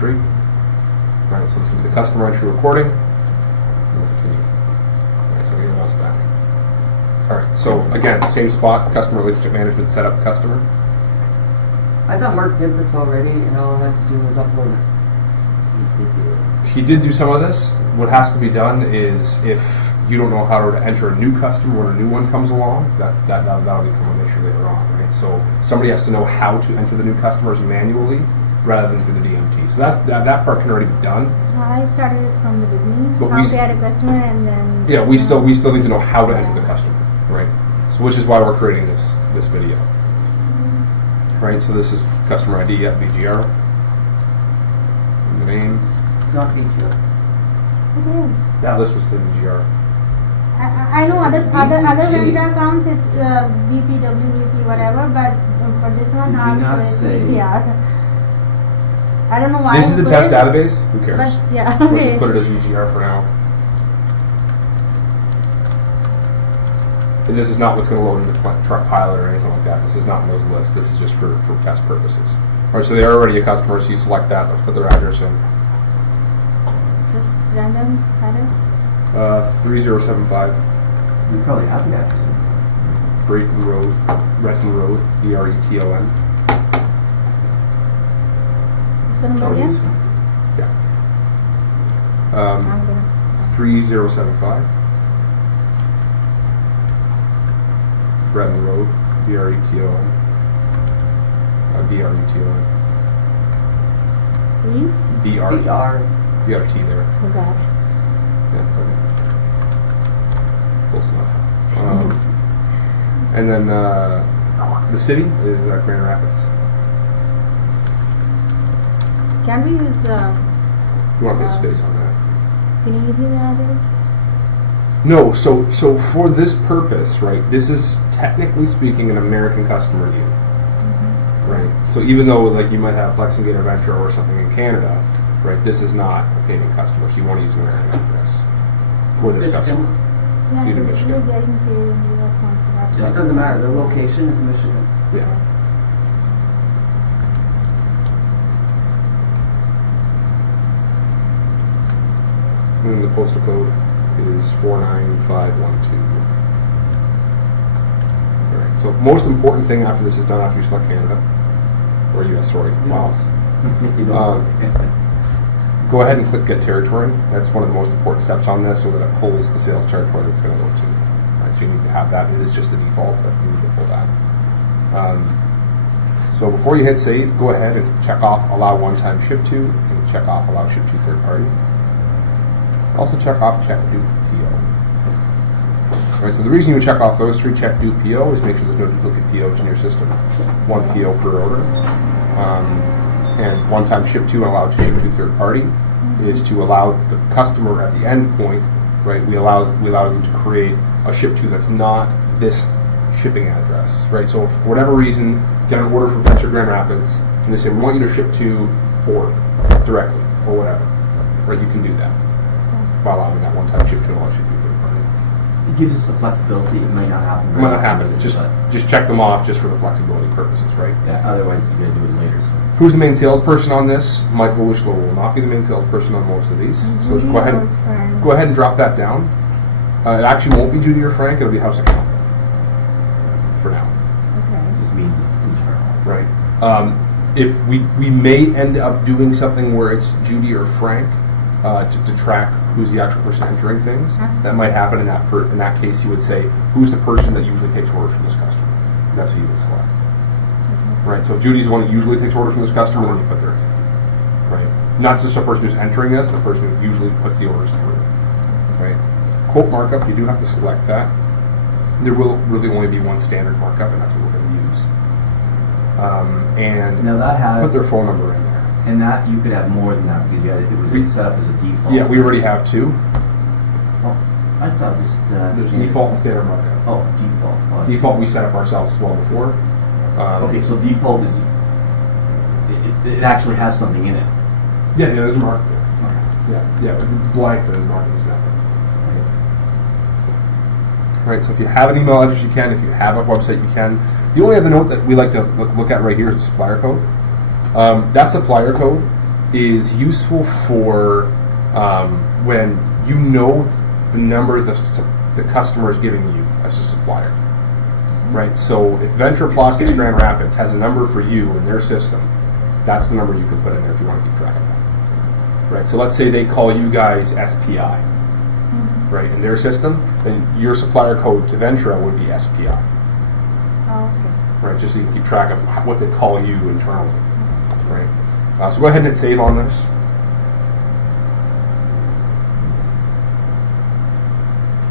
entry. Right, so this will be the customer entry recording. Alright, so get your mouse back. Alright, so again, same spot, customer relationship management, set up customer. I thought Mark did this already, and all I had to do was upload it. He did do some of this. What has to be done is if you don't know how to enter a new customer when a new one comes along, that'll become an issue later on, right? So somebody has to know how to enter the new customers manually rather than through the DMT. So that part can already be done. I started it from the beginning. But How to add a customer and then. Yeah, we still need to know how to enter the customer, right? So which is why we're creating this video, right? So this is customer ID at BGR. And the name. It's not BGR. It is. Yeah, this was the BGR. I know other VPG. vendor accounts it's VP, WVP, whatever, but for this one, Did you I'm not sure it's say- VCR. I don't know why. This is I the put test it, database. Who cares? But yeah, We'll okay. just put it as VGR for now. And this is not what's going to load into Truck Pilot or anything like that. This is not in those lists. This is just for test purposes. All right, so they're already a customer, so you select that. Let's put their address in. Just random address. 3075 We probably have the address. Breton Road, Breton Road, Breton. It's gonna Oh, load in. yes. Yeah. I'm gonna. 3075 Breton Road, Breton. Breton. BRT there. Oh God. Yeah, it's okay. Close enough. And then the city is Grand Rapids. Can we use the? You want a bit of space on that? Can you give me the address? No, so for this purpose, right, this is technically speaking an American customer to you. Right? So even though like you might have Flexingate or Venture or something in Canada, right, this is not a Canadian customer, so you want to use an American address for this customer. Yeah, Due to because Michigan. we're getting paid in US one, so that's. Yeah, It doesn't matter. The location is Michigan. Yeah. And then the postal code is 49512. Alright, so most important thing after this is done, after you select Canada, or US, sorry, wow. You know, Go ahead and click Get Territory. That's one of the most important steps on this, so that it pulls the sales territory that's going to go to. Right, so you need to have that. It is just the default, but you need to pull that. So before you hit save, go ahead and check off Allow One-Time Ship To, and check off Allow Ship To Third Party. Also check off Check Do PO. Alright, so the reason you would check off those three, Check Do PO, is make sure there's no duplicate POs in your system. One PO per order. And one-time ship to and allowed to ship to third party is to allow the customer at the end point, right? We allow them to create a ship to that's not this shipping address, right? So if for whatever reason, get an order from Venture Grand Rapids, and they say we want you to ship to Ford directly or whatever, right? You can do that by allowing that one-time ship to and allow ship to third party. it gives us the flexibility. It might not happen. It might not happen. Just check them off just for the flexibility purposes, right? Yeah. Otherwise, we're gonna do it later. So. Who's the main salesperson on this? Michael Wishlow will not be the main salesperson on most of these. So Judy go ahead, or Frank? go ahead and drop that down. It actually won't be Judy or Frank. It'll be House Account for now, Okay. Just means it's internal. right? If we may end up doing something where it's Judy or Frank to track who's the actual person entering things. That might happen in that case. You would say who's the person that usually takes orders from this customer. That's who you would select. Right, so Judy's the one who usually takes order from this customer, then you put their name. Right, not just the person who's entering this, the person who usually puts the orders through. Right, quote markup, you do have to select that. There will really only be one standard markup, and that's what we're going to use. And Now that has, put their phone number in there. and that you could have more than that because you had, it was set up as a default. Yeah, we already have two. Oh, I saw just. There's standard. default and standard markup. Oh, default. Oh, I see. Default we set up ourselves as well before. Okay, so default is. It actually has something in it. Yeah, there's a mark there. Okay. Yeah, blank the marking is nothing. Right, so if you have an email address, you can. If you have a website, you can. The only other note that we like to look at right here is the supplier code. That supplier code is useful for when you know the number the customer is giving you as a supplier. Right? So if Ventura Plastics Grand Rapids has a number for you in their system, that's the number you can put in there if you want to keep track of that. Right? So let's say they call you guys SPI. Right? In their system, then your supplier code to Ventura would be SPI. Oh, okay. Right? Just so you can keep track of what they call you internally. Right? So go ahead and hit save on this.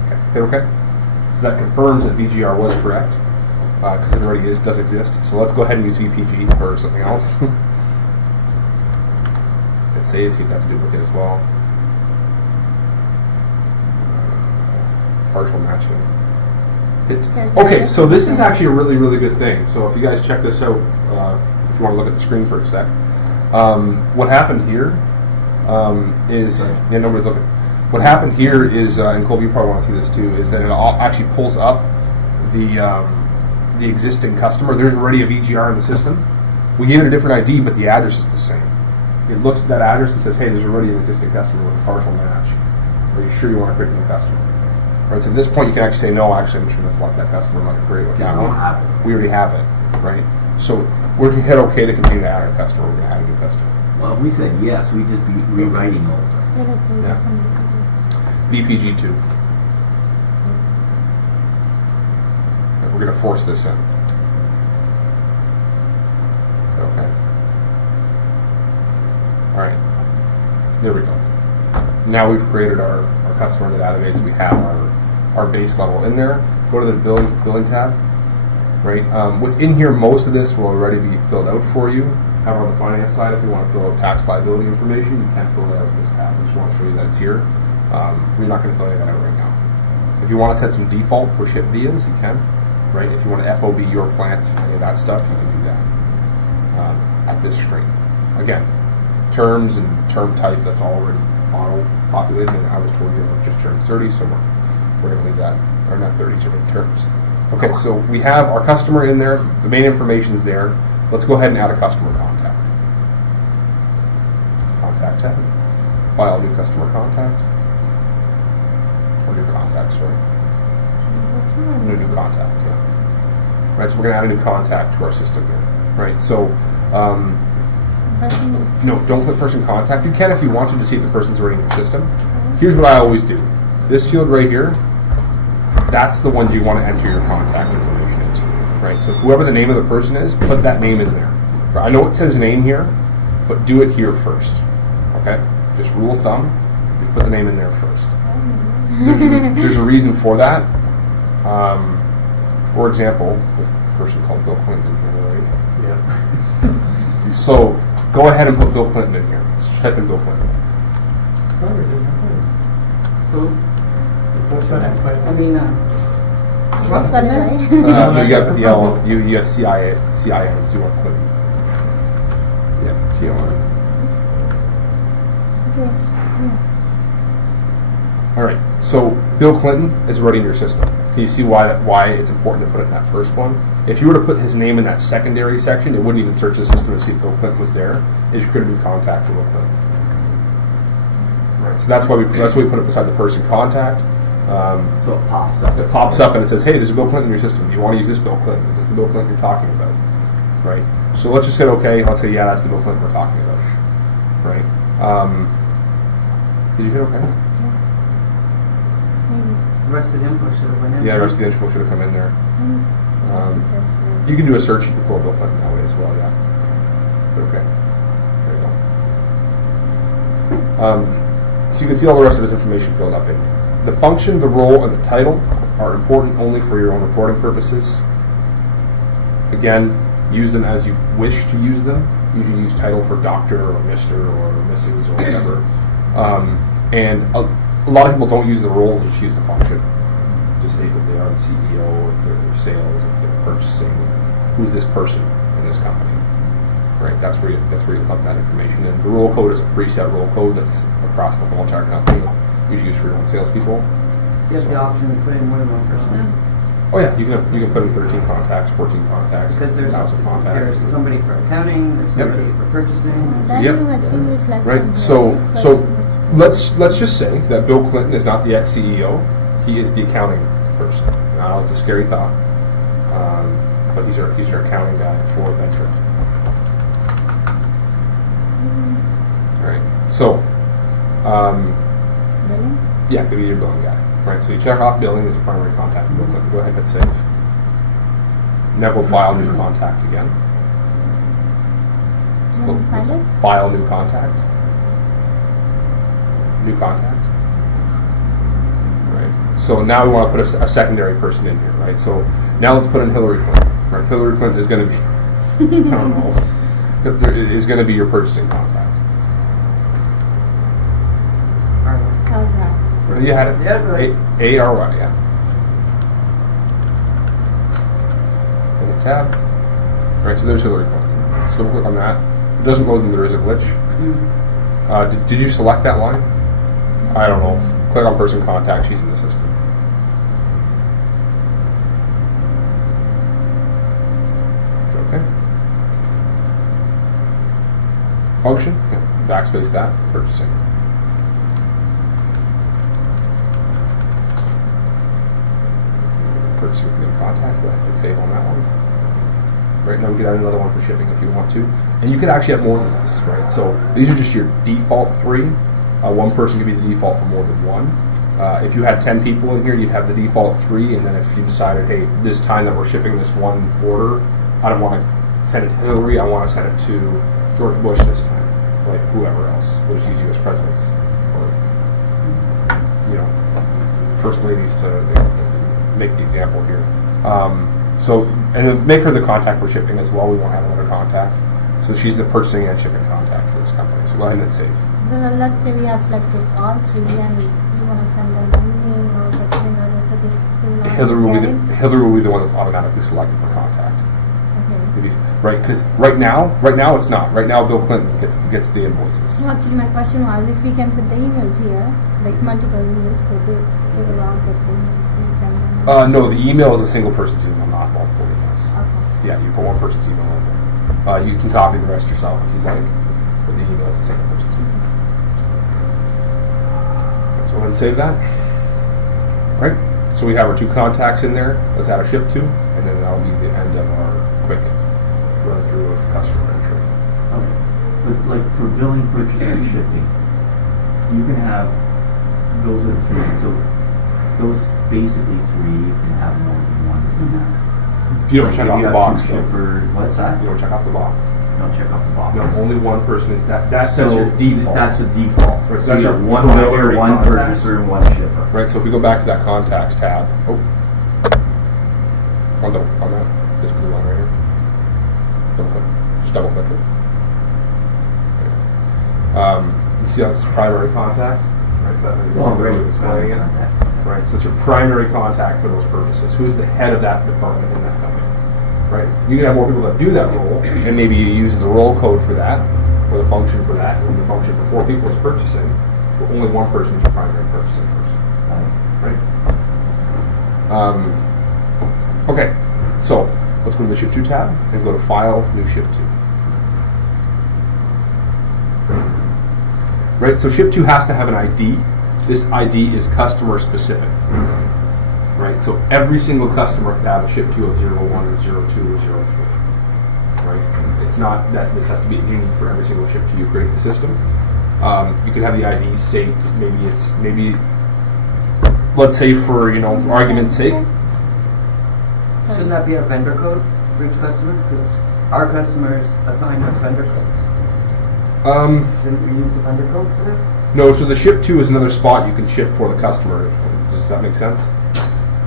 Okay. Hit OK. So that confirms that VGR was correct, because it already does exist. So let's go ahead and use VPG for something else. Hit save, see if that's a duplicate as well. Partial matching. Okay, so this is actually a really, really good thing. So if you guys check this out, if you want to look at the screen for a sec, what happened here is, yeah, nobody's looking. What happened here is, and Colby, you probably want to see this too, is that it actually pulls up the existing customer. There's already a VGR in the system. We gave it a different ID, but the address is the same. It looks at that address and says, hey, there's already an existing customer with a partial match. Are you sure you want to create a new customer? Right, so at this point you can actually say, no, actually I'm just going to select that customer. I'm not going to create with that one. We already have it, right? So we're going to hit OK to continue to add our customer. We're going to add a new customer. Well, if we said yes, we'd just be rewriting all of this. Still it's in Yeah. some VPG2. And we're going to force this in. Okay. All right. There we go. Now we've created our customer in the database. We have our base level in there. Go to the billing tab. Right. Within here, most of this will already be filled out for you. However, on the finance side, if you want to fill out tax liability information, you can fill that out with this tab. I just want to show you that it's here. We're not going to fill any of that out right now. If you want to set some default for ship vias, you can. Right. If you want to FOB your plant, any of that stuff, you can do that at this screen. Again, terms and term type, that's already auto-populated, and I was told you it just turned 30, so we're going to leave that, or not 30, terms. Okay, so we have our customer in there. The main information is there. Let's go ahead and add a customer contact. Contact tab. File new customer contact. Or new contact, sorry. New contact, yeah. Right, so we're going to add a new contact to our system here. Right, so no, don't click person contact. You can if you wanted to see if the person's already in your system. Here's what I always do. This field right here, that's the one you want to enter your contact information into. Right? So whoever the name of the person is, put that name in there. I know it says name here, but do it here first. Okay? Just rule of thumb, just put the name in there first. There's a reason for that. For example, the person called Bill Clinton here, right? Yeah. So go ahead and put Bill Clinton in here. Just type in Bill Clinton. I mean, spell it right. No, you got to put the L. You got CIA, so you want Clinton. Yeah, T-O-N. Okay. All right. So Bill Clinton is already in your system. Can you see why it's important to put it in that first one? If you were to put his name in that secondary section, it wouldn't even search the system to see if Bill Clinton was there. It could have been contact for Bill Clinton. Right. So that's why we put it beside the person contact. So it pops up. It pops up and it says, "Hey, there's a Bill Clinton in your system. Do you want to use this Bill Clinton? Is this the Bill Clinton you're talking about?" Right. So let's just hit OK. Let's say, yeah, that's the Bill Clinton we're talking about. Right. Did you hit OK? Maybe. the rest of the info should have went in. Yeah, the rest of the info should have come in there. You can do a search. You can pull Bill Clinton that way as well. Yeah. Okay. There you go. So you can see all the rest of this information filled up in. The function, the role, and the title are important only for your own reporting purposes. Again, use them as you wish to use them. Usually use title for doctor or Mr. or Mrs. or whatever. And a lot of people don't use the role, just use the function to state that they are the CEO, if they're sales, if they're purchasing, who's this person in this company. Right, that's where you plug that information in. The role code is a preset role code that's across the whole entire company. Usually used for your own salespeople. You have the option to put in more than one person. Oh yeah, you can put in 13 contacts, 14 contacts, Because there's 1,000 contacts. there's somebody for accounting, there's Yep. somebody for purchasing. That Yep. you had previously like Right. from So here, so but- let's just say that Bill Clinton is not the ex-CEO. He is the accounting person. Now it's a scary thought, but he's our accounting guy for Ventura. All right. So Really? yeah, could be your billing guy. Right. So you check off billing as your primary contact. Bill Clinton. Go ahead and hit save. Now go file new contact again. So Find it? file new contact. New contact. Right. So now we want to put a secondary person in here, right? So now let's put in Hillary Clinton. Right. Hillary Clinton is going to be, I don't know, is going to be your purchasing contact. How's that? You had it. Yeah, right. A-R-Y, yeah. And the tab. Right. So there's Hillary Clinton. So we'll click on that. If it doesn't load, then there is a glitch. Did you select that line? I don't know. Click on person contact. She's in the system. Okay. Function. Yeah. Backspace that. Purchasing. Purchasing new contact. Go ahead and save on that one. Right now we could add another one for shipping if you want to. And you could actually have more than this, right? So these are just your default 3. One person could be the default for more than one. If you had 10 people in here, you'd have the default 3, and then if you decided, hey, this time that we're shipping this one order, I don't want to send it to Hillary, I want to send it to George Bush this time, like whoever else. We'll just use U.S. presidents or, first ladies to make the example here. And then make her the contact for shipping as well. We won't have another contact. So she's the purchasing and shipping contact for this company. So go ahead and save. So let's say we have selected all 3 and we want to send them an email or texting or so they will not Hillary will be the one that's automatically selected for contact. Okay. Right, because right now it's not. Right now Bill Clinton gets the invoices. So actually my question was if we can put the emails here, like multiple emails, so they will all get the emails. No, the email is a single person's email, not multiple emails. Okay. Yeah, you put one person's email in there. You can copy the rest yourself if you like, but the email is a single person's email. So go ahead and save that. Right? So we have our 2 contacts in there. Let's add a ship to, and then that'll be the end of our quick run through of customer entry. Okay. But like for billing, purchasing, and shipping, you can have, those are the 3. So those basically 3, you can have more than one in that. You don't check If off you the have box, 2 though. shipper, what's that? You don't check off the box. Don't check off the box. No, only one person is that. That's So your default. That's a default. Right, So that's you your have one primary biller, one contact. purchaser, and one shipper. Right, so if we go back to that contacts tab, on that, this blue one right here, just double click it. You see that's primary contact, right? So displaying it. Right, so it's your primary contact for those purposes. Who's the head of that department in that company? Right, you can have more people that do that role, and maybe you use the role code for that, or the function for that, or the function for 4 people is purchasing, but only one person is your primary purchasing person. Right? Okay, so let's go to the Ship To tab and go to File, New Ship To. Right, so Ship To has to have an ID. This ID is customer specific. Right, so every single customer could have a Ship To of 01 or 02 or 03. Right, it's not that this has to be unique for every single Ship To you create in the system. You could have the ID state, maybe let's say for argument's sake. Shouldn't that be a vendor code for each customer? Because our customers assign us vendor codes. Shouldn't we use the vendor code for that? No, so the Ship To is another spot you can ship for the customer. Does that make sense?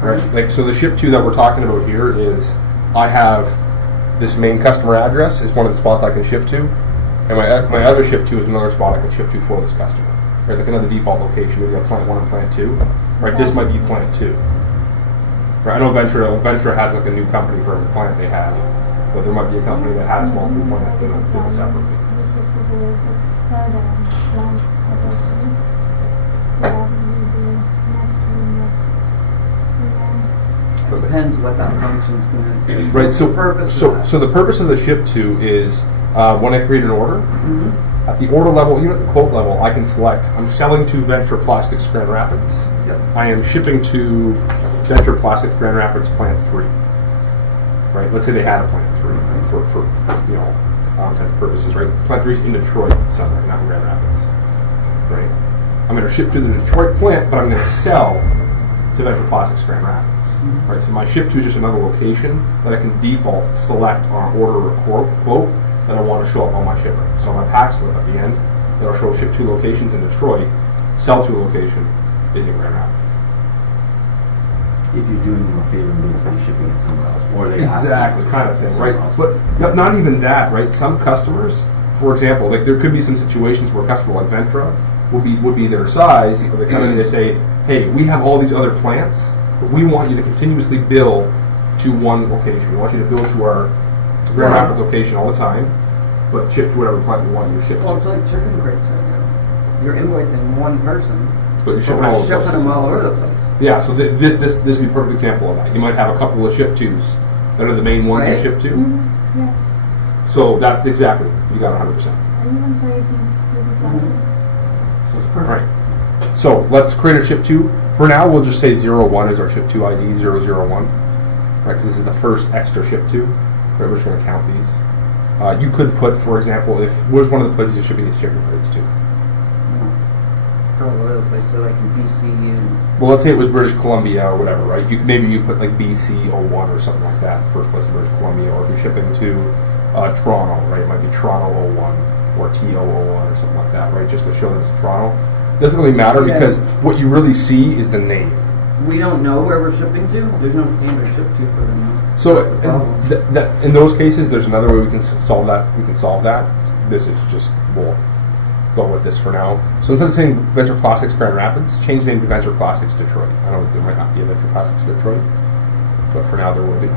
Right. Like, so the Ship To that we're talking about here is, I have this main customer address is one of the spots I can ship to, and my other Ship To is another spot I can ship to for this customer. Right, like another default location. Maybe you have plant 1 and plant 2. Right, this might be plant 2. Right, I know Ventura has like a new company for every plant they have, but there might be a company that has multiple plants that don't do it separately. We should do the third plant eventually. So that will be the next one. equipment. Depends what that function's gonna do. Right, What's so, the purpose of so, that? so the purpose of the ship to is, when I create an order, Mhm. at the order level, even at the quote level, I can select, I'm selling to Venture Plastics Grand Rapids. Yep. I am shipping to Venture Plastics Grand Rapids Plant 3. Right, let's say they had a Plant 3 for you know, all intents and purposes, right? Plant 3 is in Detroit, Sunday, not in Grand Rapids. Right? I'm going to ship to the Detroit plant, but I'm going to sell to Venture Plastics Grand Rapids. Right, so my ship to is just another location that I can default select on order or quote that I want to show up on my shipper. So my pack slip at the end, that'll show ship to locations in Detroit, sell to location is in Grand Rapids. If you're doing them a favor and basically shipping it somewhere else, or they ask you Exactly, to kind of ship it thing, somewhere right? else. But not even that, right? Some customers, for example, like there could be some situations where a customer like Ventra would be their size, or they come in and they say, hey, we have all these other plants, but we want you to continuously bill to one location. We want you to bill to our Grand Rapids location all the time, but ship to whatever plant we want you to ship Well, it's to. like chicken crates right now. You're invoicing one person, But you but ship all we're over the shipping place. them all over the place. Yeah, so this would be a perfect example of that. You might have a couple of ship tos that are the main ones you Right. ship to. Mm-hmm. Yeah. So that's exactly, you got 100%. I even tried with the plastic. So it's All perfect. right. So let's create a ship to. For now, we'll just say 01 is our ship to ID, 001. Right, because this is the first extra ship to. Right, we're just going to count these. You could put, for example, if where's one of the places you're shipping these shipping crates to? All over the place, so like in BC and Well, let's say it was British Columbia or whatever, right? Maybe you put like BC 01 or something like that, the first place in British Columbia. Or if you're shipping to Toronto, right? It might be Toronto 01 or TO 01 or something like that, right? Just to show that it's Toronto. Doesn't really matter Yeah. because what you really see is the name. we don't know where we're shipping to. There's no standard ship to for them. So That's the problem. in those cases, there's another way we can solve that. We can solve that. This is just we'll go with this for now. So instead of saying Venture Plastics Grand Rapids, change the name to Venture Plastics Detroit. I know there might not be a Venture Plastics Detroit, but for now there will be.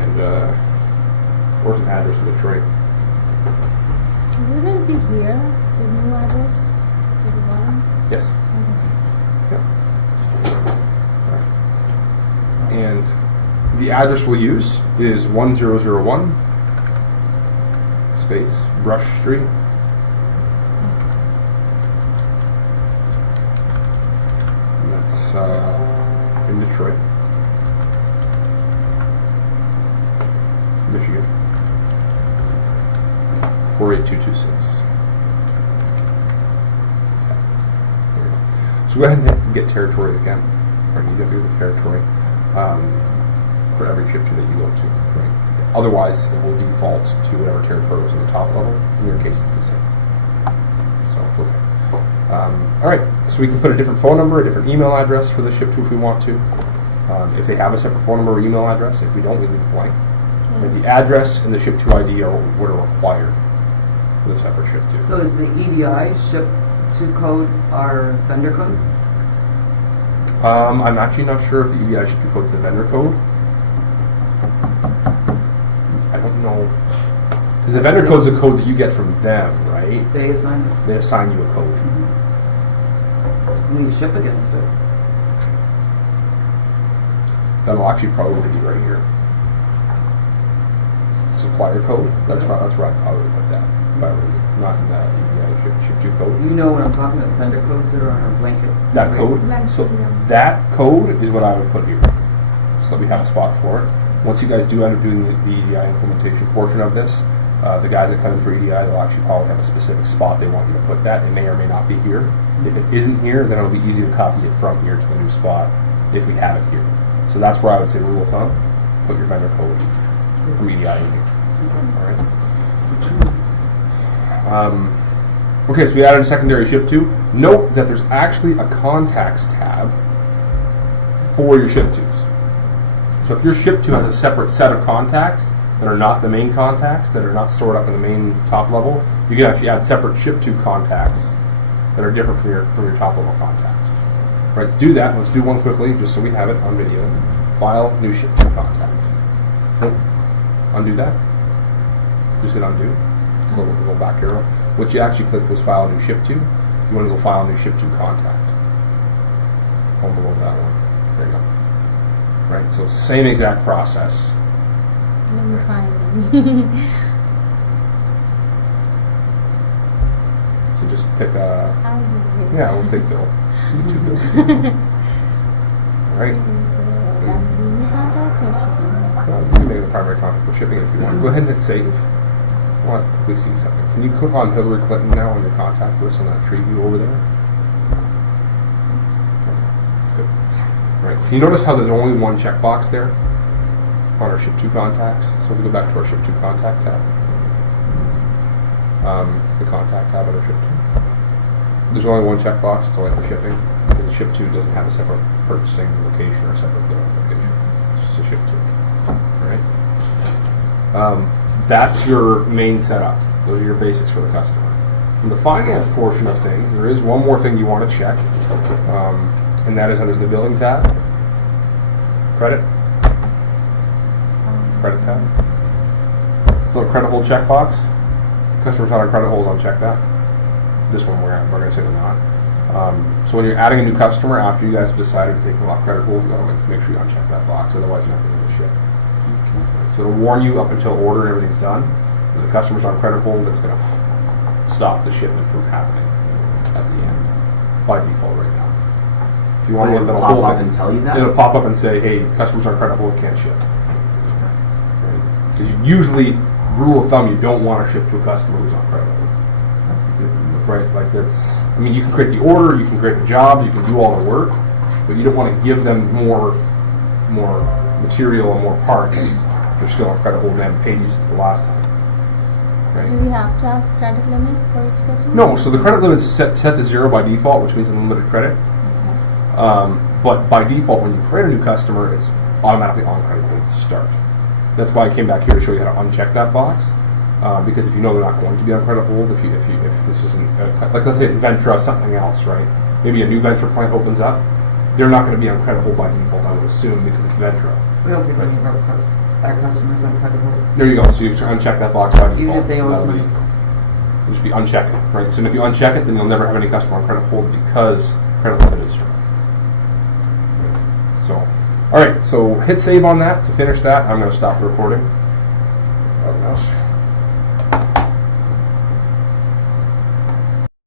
And where's an address to Detroit? Will it be here, the new address, to the bottom? Yes. Okay. Yep. And the address we'll use is 1001 space Brush Street. And that's in Detroit, Michigan. 48226. So go ahead and get territory again. Right, you have to get the territory for every ship to that you go to. Right. Otherwise, it will default to whatever territory was in the top level. In your case, it's the same. So it's okay. All right. So we can put a different phone number, a different email address for the ship to if we want to. If they have a separate phone number or email address, if we don't, we leave it blank. And the address and the ship to ID are what are required for the separate ship to. So is the EDI ship to code our vendor code? I'm actually not sure if the EDI ship to code is the vendor code. I don't know. Because the vendor code is a code that you get from them, right? They assign it. They assign you a code. We ship against it. That'll actually probably be right here. Supplier code. That's where I'd probably put that. If I were not in that EDI ship to code. You know what I'm talking about, vendor codes that are on our blanket. That code. Blank So video. that code is what I would put here. So that we have a spot for it. Once you guys do end up doing the EDI implementation portion of this, the guys that come in for EDI, they'll actually probably have a specific spot they want you to put that. It may or may not be here. If it isn't here, then it'll be easy to copy it from here to the new spot if we have it here. So that's where I would say rule of thumb, put your vendor code from EDI in here. All right. Okay, so we added a secondary ship to. Note that there's actually a contacts tab for your ship tos. So if your ship to has a separate set of contacts that are not the main contacts, that are not stored up in the main top level, you can actually add separate ship to contacts that are different from your top level contacts. Right, to do that, let's do one quickly, just so we have it on video. File, new ship to contact. Undo that. Just hit undo. Little back arrow. What you actually clicked was file new ship to. You want to go file new ship to contact. One below that one. There you go. Right, so same exact process. Let me find them. So just pick a, How do you yeah, we'll take Bill. Two bills. All right. Lamborghini contact or shipping? Well, you can make the primary contact for shipping if you want. Go ahead and hit save. I want to quickly see something. Can you click on Hillary Clinton now on your contact list on that tree view over there? Good. All right. Can you notice how there's only one checkbox there on our Ship To contacts? So if we go back to our Ship To contact tab, the contact tab under Ship To. There's only one checkbox. It's only for shipping because the Ship To doesn't have a separate purchasing location or separate billing location. It's just a Ship To. All right. That's your main setup. Those are your basics for the customer. In the finance portion of things, there is one more thing you want to check, and that is under the billing tab. Credit. Credit tab. So a credit hold checkbox. Customers not on credit hold, uncheck that. This one we're going to say they're not. So when you're adding a new customer, after you guys have decided to take them off credit hold, you got to make sure you uncheck that box, otherwise nothing will ship. So it'll warn you up until order and everything's done. If the customer's on credit hold, it's going to stop the shipment from happening at the end by default right now. If you want to Will look it at the pop whole up thing, and tell you that? it'll pop up and say, "Hey, customers on credit hold can't ship." Because usually, rule of thumb, you don't want to ship to a customer who's on credit hold. That's a good one. Right, like that's. I mean, you can create the order, you can create the jobs, you can do all the work, but you don't want to give them more material and more parts if they're still on credit hold and haven't paid you since the last time. Right? Do we have to have credit limit for each customer? No, so the credit limit is set to 0 by default, which means unlimited credit. Okay. But by default, when you create a new customer, it's automatically on credit hold to start. That's why I came back here to show you how to uncheck that box. Because if you know they're not going to be on credit hold, if this isn't like let's say it's Ventra something else, right? Maybe a new Ventra plant opens up, they're not going to be on credit hold by default, I would assume, because it's Ventra. We don't give any of our customers on credit hold. There you go. So you uncheck that box by default. Even if they owe us that'll money. You just be unchecking, right? So if you uncheck it, then you'll never have any customer on credit hold because credit limit is 0. So, all right. So hit save on that to finish that. I'm going to stop the recording. Mouse.